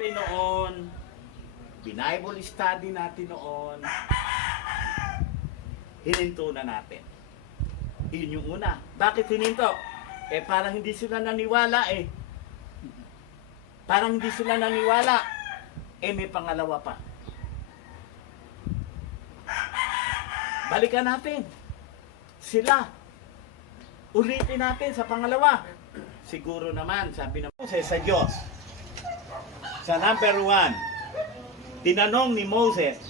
Noon, Bible study natin noon, hininto na natin. Yun yung una. Bakit hininto? Parang hindi sila naniwala eh. Parang hindi sila naniwala. May pangalawa pa. Balikan natin. Sila. Ulitin natin sa pangalawa. Siguro naman, sabi ng Moses sa Diyos. Sa number 1, tinanong ni Moses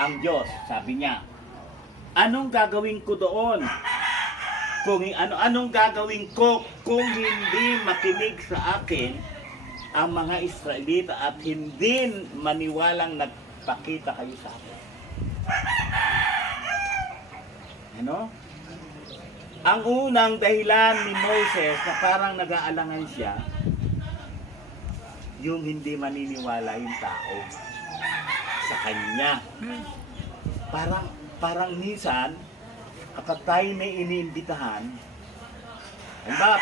ang Diyos, sabi niya, anong gagawin ko doon? Anong gagawin ko kung hindi makinig sa akin ang mga Israelita at hindi maniwalang nagpakita kayo sa akin? Ano? Ang unang dahilan ni Moses na parang nag-aalangan siya, yung hindi maniniwala yung tao sa kanya. Parang minsan, kapag tayo may iniimbitahan,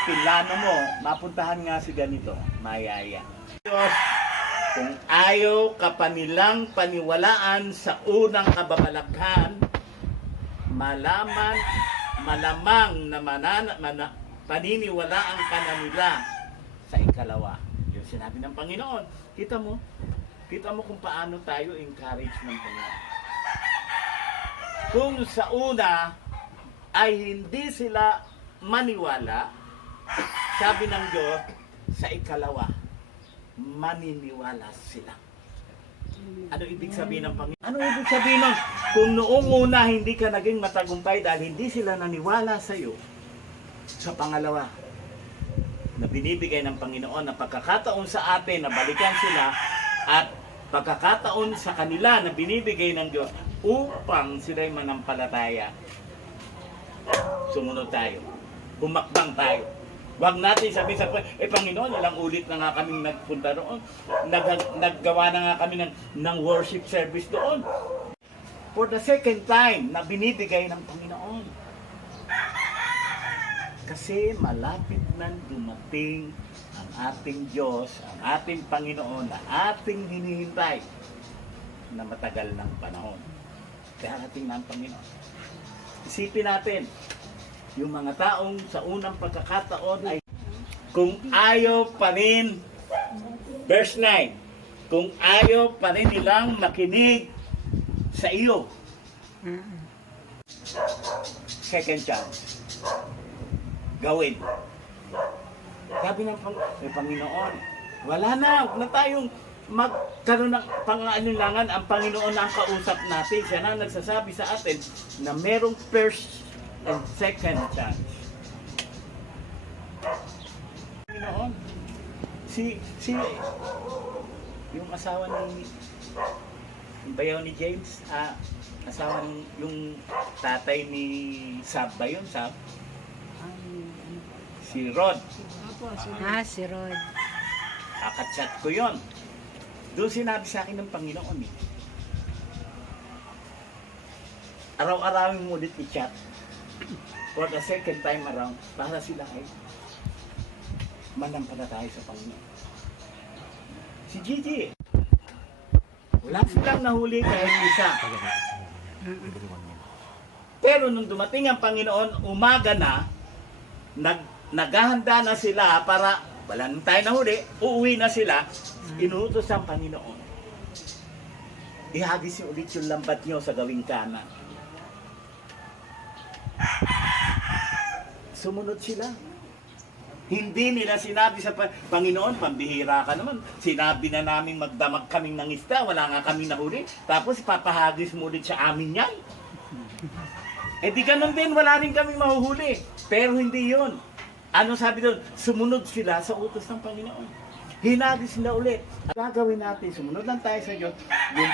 plano mo, mapuntahan nga si ganito, mayaya. Diyos, kung ayaw ka pa nilang paniwalaan sa unang kababalaghan, malamang na paniniwalaan ka na nila sa ikalawa. Yung sinabi ng Panginoon, kita mo kung paano tayo encourage ng Panginoon. Kung sa una ay hindi sila maniwala, sabi ng Diyos, sa ikalawa, maniniwala sila. Ano ibig sabihin ng Panginoon? Ano ibig sabihin nun? Kung noong una hindi ka naging matagumpay dahil hindi sila naniwala sa iyo, sa pangalawa, na binibigay ng Panginoon na pagkakataon sa atin na balikan sila at pagkakataon sa kanila na binibigay ng Diyos upang sila'y manampalataya. Sumunod tayo. Humakbang tayo. Huwag natin sabihin sa Panginoon, ilang ulit na nga kaming nagpunta doon. Naggawa na nga kami ng worship service doon. For the second time na binibigay ng Panginoon. Kasi malapit nang dumating ang ating Diyos, ang ating Panginoon na ating hinihintay na matagal ng panahon. Darating na ang Panginoon. Isipin natin, yung mga taong sa unang pagkakataon ay kung ayaw pa rin, verse 9, kung ayaw pa rin nilang makinig sa iyo, second chance, gawin. Sabi ng Panginoon, wala na tayong magkaroon ng pangailangan. Ang Panginoon na ang kausap natin. Siya na nagsasabi sa atin na merong first and second chance. Panginoon, yung asawa yung bayaw ni James, asawa yung tatay ni Sab ba yun, Sab? Si Rod. Si Rod. Kakatsat ko yun. Doon sinabi sa akin ng Panginoon araw-arawin mo ulit i-chat for the second time around para sila ay manampalataya sa Panginoon. Si Gigi, wala silang nahuli kahit isa. Pero nung dumating ang Panginoon, umaga na, naghahanda na sila para wala nang tayo nahuli, uuwi na sila, inuutos ang Panginoon. Ihagis niyo ulit yung lambat niyo sa gawing kanan. Sumunod sila. Hindi nila sinabi sa Panginoon, pambihira ka naman. Sinabi na namin magdamag kaming ng isda, wala nga kaming nahuli. Tapos papahagis mo ulit sa amin yan. Di ganun din, wala rin kaming mahuhuli. Pero hindi yun. Ano sabi doon? Sumunod sila sa utos ng Panginoon. Hinagis sila ulit. At gagawin natin, sumunod lang tayo sa Diyos. Yung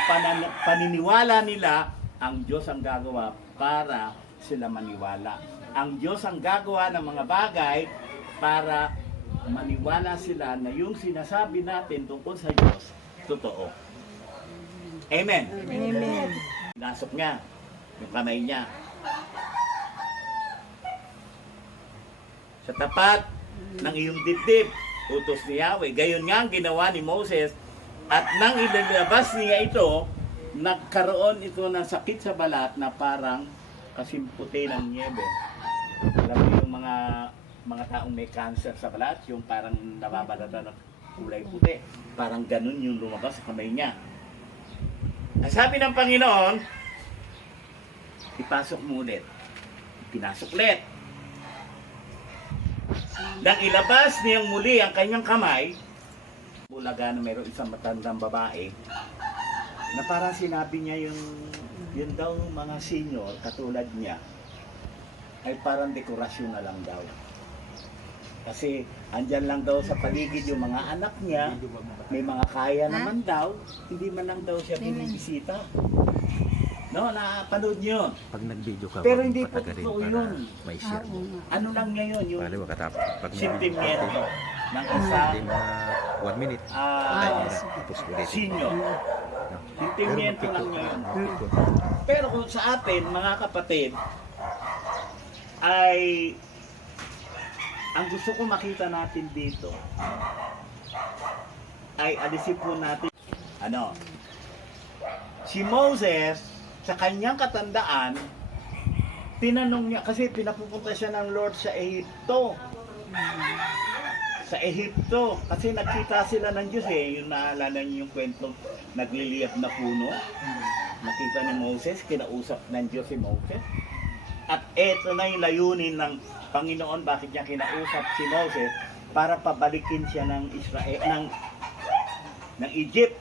paniniwala nila, ang Diyos ang gagawa para sila maniwala. Ang Diyos ang gagawa ng mga bagay para maniwala sila na yung sinasabi natin tungkol sa Diyos, totoo. Amen. Amen. Pinasok niya yung kamay niya sa tapat ng iyong dibdib, utos ni Yahweh. Gayon nga ang ginawa ni Moses At nang ilalabas niya ito, nagkaroon ito ng sakit sa balat na parang kasing puti ng niebe. Alam mo yung mga taong may cancer sa balat, yung parang nababalatan ng kulay puti. Parang ganun yung lumabas sa kamay niya. Ang sabi ng Panginoon, ipasok mo ulit. Pinasok ulit. Nang ilabas niyang muli ang kanyang kamay, bulaga na mayroong isang matandang babae, na parang sinabi niya yun daw mga senior, katulad niya, ay parang dekorasyon na lang daw. Kasi andyan lang daw sa paligid yung mga anak niya, may mga kaya naman daw, hindi man lang daw siya binibisita. No, napanood niyo. Pag nag-video ka, Pero huwag hindi po patagarin totoo para yun. may share mo. Ano lang niya yun, yung Bali, wag katapos. Pag sentimiento ng isa hindi mga 1 minute. ah, Tapos ulit. senior. No? Sentimiento Pero lang niya yun. magpikon. Pero kung sa atin, mga kapatid, ay ang gusto ko makita natin dito ay alisin po natin si Moses sa kanyang katandaan, tinanong niya, kasi pinapupunta siya ng Lord sa Ehipto. Sa Ehipto, kasi nagkita sila ng Diyos yung naalala niyo yung kwento, nagliliyab na puno. Nakita ni Moses, kinausap ng Diyos si Moses. At eto na yung layunin ng Panginoon, bakit niya kinausap si Moses, para pabalikin siya ng Israel, ng Egypt.